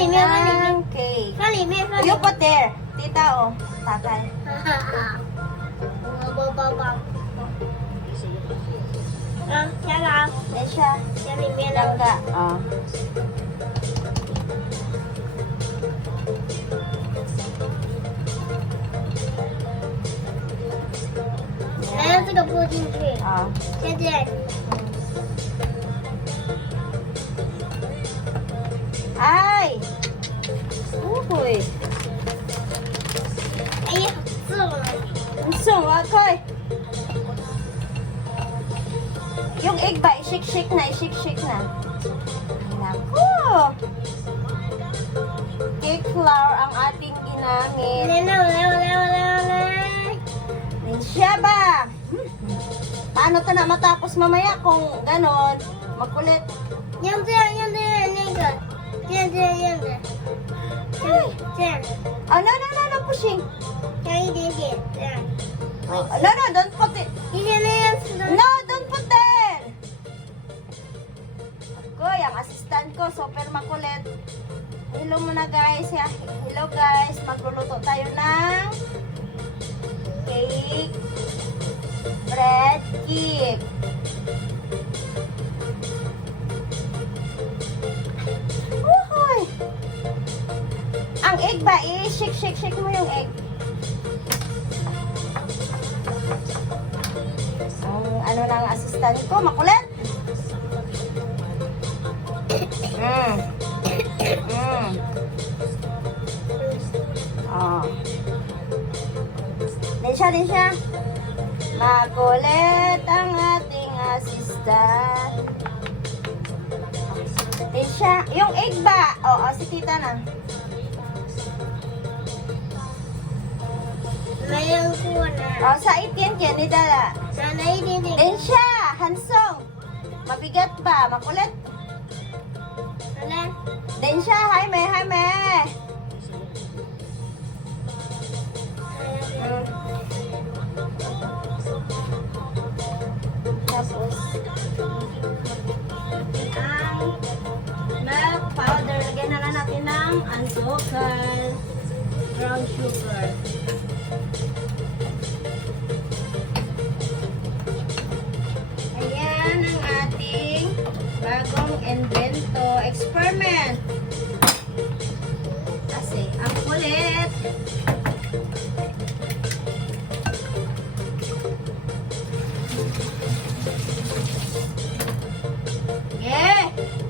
Ang cake. You put there. Tita, oh. Tatay. Yan siya. Langga. Oh. Oh. Ay! Uy! So, akoy. Yung egg ba, i-shake-shake na, i-shake-shake na. Naku! Cake flour ang ating ginamit. Siya ba? Paano ito na matapos mamaya kung ganon? Makulit. Oh, no, pushing. Oh, no, don't put it. No, don't put it. Ako, yung assistant ko, super makulit. Hello muna guys. Hello guys. Magluluto tayo ng cake. Bread cake. Uhoy! Ang egg ba? Shake mo yung egg. Ang ano ng assistant ko, makulit. Oh. Din siya. Makulit ang ating assistant. Din siya. Yung egg ba? Oo, si tita na. Oh, sa itin yan, nidala. Din siya, hansong. Mabigat ba? Makulit. Din siya, Jaime. Tapos, ang milk powder. Lagyan na lang natin ng asukal, brown sugar. Ayan ang ating bagong invento. Experiment. Kasi, ang kulit.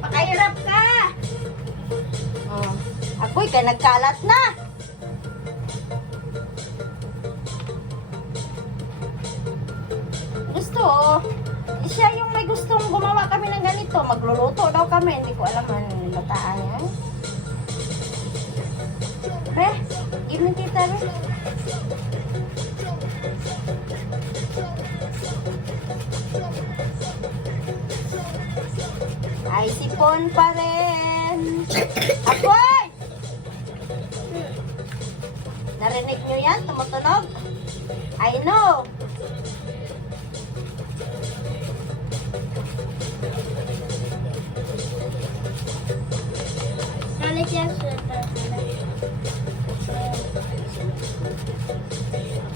Pakahirap ka. Oh, ako'y ka nagkalat na. Gusto, siya yung may gustong gumawa kami ng ganito. Magluluto daw kami. Hindi ko alam ang bataan yan. Re, give me tita, re. Ay, sipon pa rin. Apoy! Narinig nyo yan? Tumutunog? I know.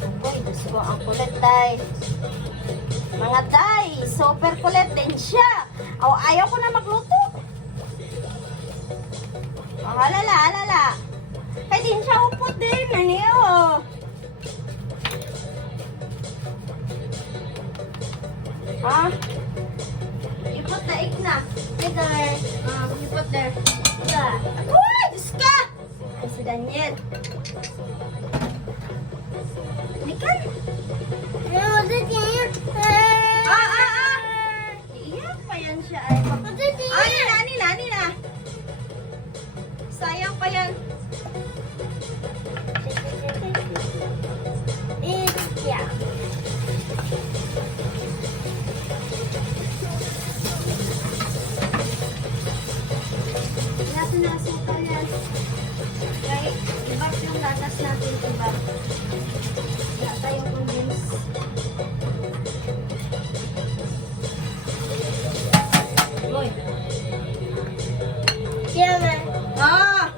Apoy, gusto ko ang kulit, day. Mga day, super kulit din siya. Oh, ayaw ko na magluto. Oh, halala. Kaya din siya upot din. Naniyo. Ha? You put the egg na. There. You put there. Uy, Diyos ka! Ay, si Daniel. Likan. Iyak pa yan siya. Nila. Sayang pa yan. Natin na asukal yan. Kaya ibak yung gatas natin. Ibak. Wala tayong condense. Uy. Ah!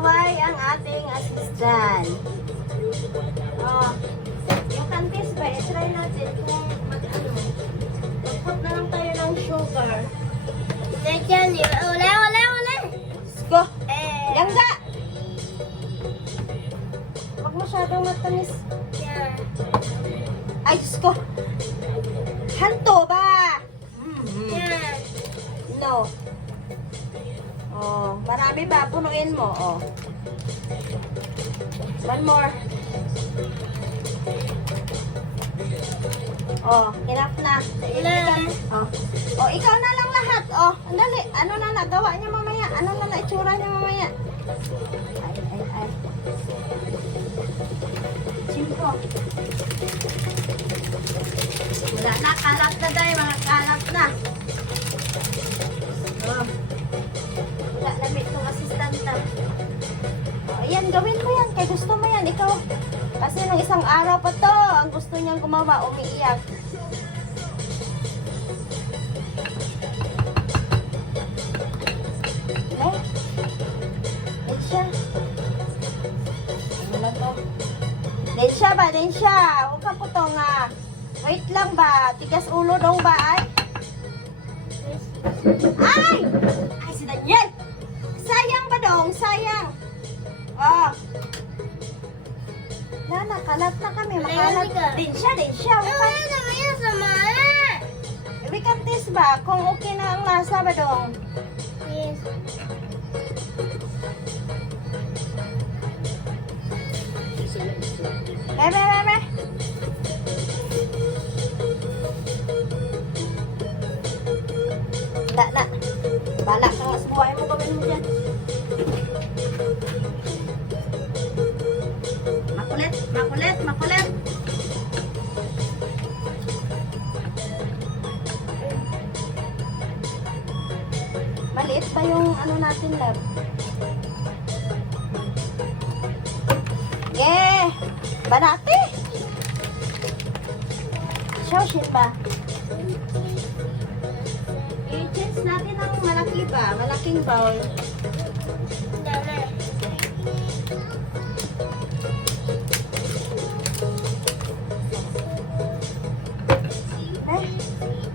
mag-away ang ating assistant. Oh, yung kantis ba, try natin kung mag-ano. Mag-put na lang tayo ng sugar. Nandiyan yun. Uli. Let's go! Langga! Huwag masyadong matamis. Yan. Ay, Diyos ko! Hanto ba? Yan. No. Oh, marami ba? Punuin mo. Oh. One more. Oh, enough na. Oh. Oh, ikaw na lang lahat. Oh, andali. Ano na nagawa niya mamaya? Ano na itsura niya mamaya? Ay. Simpo. Wala na, kalat na dahil mga kalat na. Oh. Wala na itong asistanta. Oh, ayan, gawin mo yan. Kaya gusto mo yan. Ikaw. Kasi nung isang araw pa to, ang gusto niyang gumawa, umiiyak. Densya. Ano na to? Densya. Huwag ka putong nga. Wait lang ba? Tigas ulo dong ba ay? Ay! Ay, si Daniel! Sayang ba dong? Sayang. Oh. Kalat na kami. Makalat. Densya. Ano naman yan sa mga? We can taste ba? Kung okay na ang lasa ba dong? Yes. Be. Na. Bala ka nga sa buhay mo. Gawin mo dyan. Makulit. Maliit pa yung ano natin, love. Yeah! Banati! Shawshin ba? I-change natin ang malaki ba? Malaking bowl. Dami.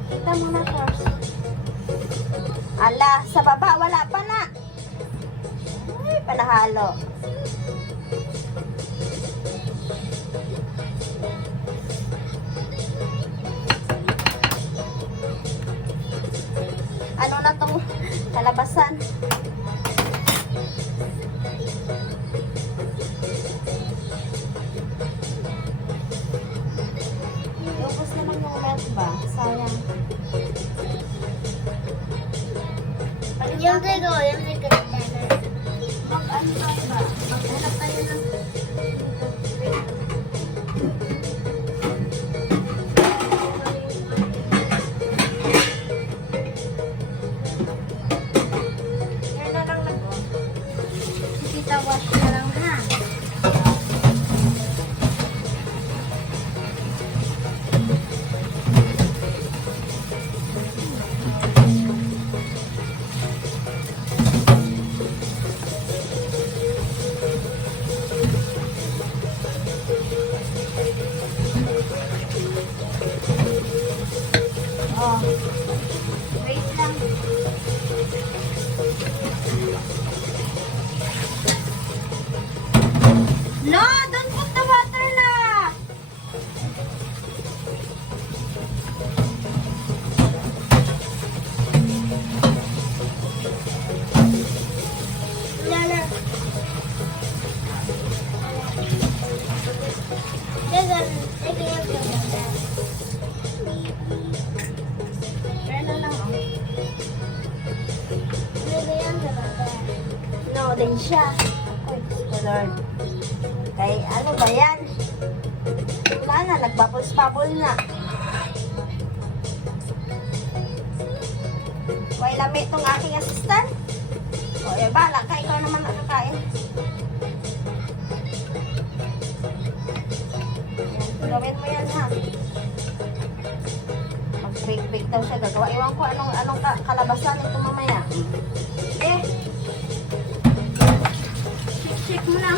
Kita mo na first. Ala, sa baba wala pa na. Ay, panahalo. Ano na tong kalabasan? Iubos naman yung milk ba? Sayang. Yung trigo. Mag-ano tayo ba? Maghanap tayo ng... Yan na lang lang. Kita wash na lang ha. Oh. Wait lang. No, don't put the water na. Meron na lang oh. No, din siya. Ay, Diyos ko, Lord. Kay ano ba yan? Wala na, nagbabos-babol na. May lami itong aking assistant. O, bala ka, ikaw naman nakakain. Yan, gawin mo yan ha. Mag-bake daw siya. Gagawa. Iwan ko anong kalabasan ito mamaya. Eh. Iyak mo lang.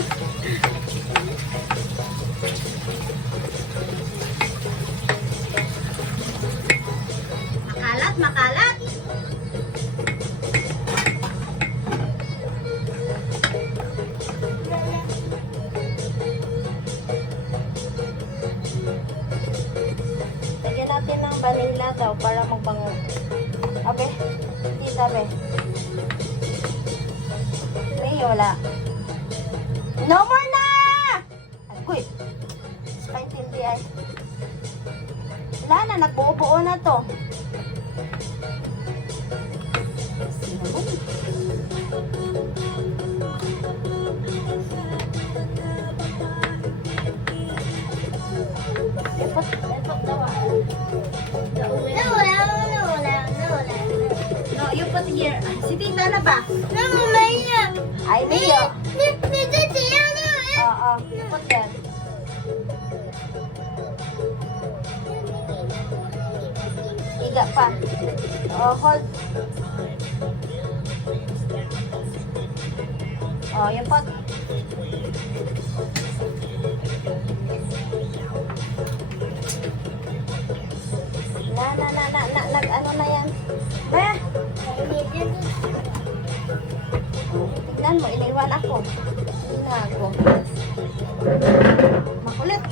Makalat, makalat. Lagyan natin ng vanilla daw para magbango. Abe, hindi tabi. May wala. No more na! Agoy. Paintindi ay. Wala na, nagbuo-buo na to. Cinnamon. Ipot daw ah. Nawala, nawala, nawala. No, you put here. Si Tita na ba? Namamaya. Ay, Mio. Nito siya na eh. Oo, you put there. Iga pa. Oh, hold. Oh, yung pot. Ano na yan? Ba? Tignan mo, iniwan ako. Hindi na ako. Makulit.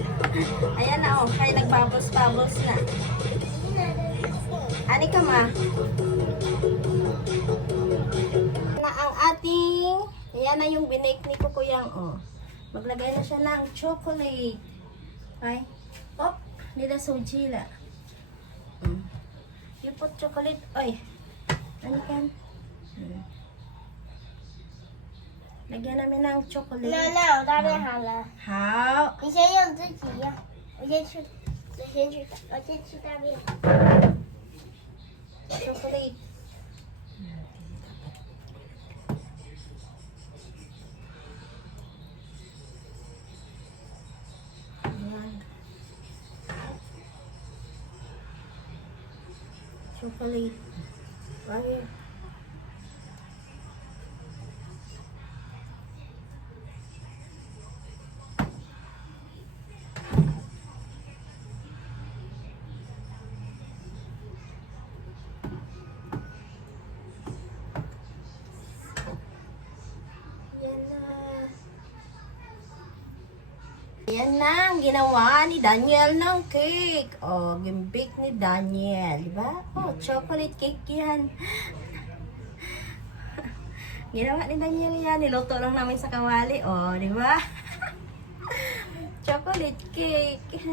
Ayan na oh, kaya nagbabos-babos na. Ani ka ma? Na ang ating, ayan na yung binake ni Kukuyang oh. Maglagay na siya ng chocolate. Ay, pop, nila sojila. You put chocolate, ay, ano kan? Lagyan namin ng chocolate. 那我大便好了， How? 你先用自己用，我先去大便。 Chocolate. Ayan. Chocolate. Right. Yan na ang ginawa ni Daniel ng cake. Oh, gimbake ni Daniel. Diba? Oh, chocolate cake yan. Ginawa ni Daniel yan. Niluto lang namin sa kawali. Oh, diba? Chocolate cake.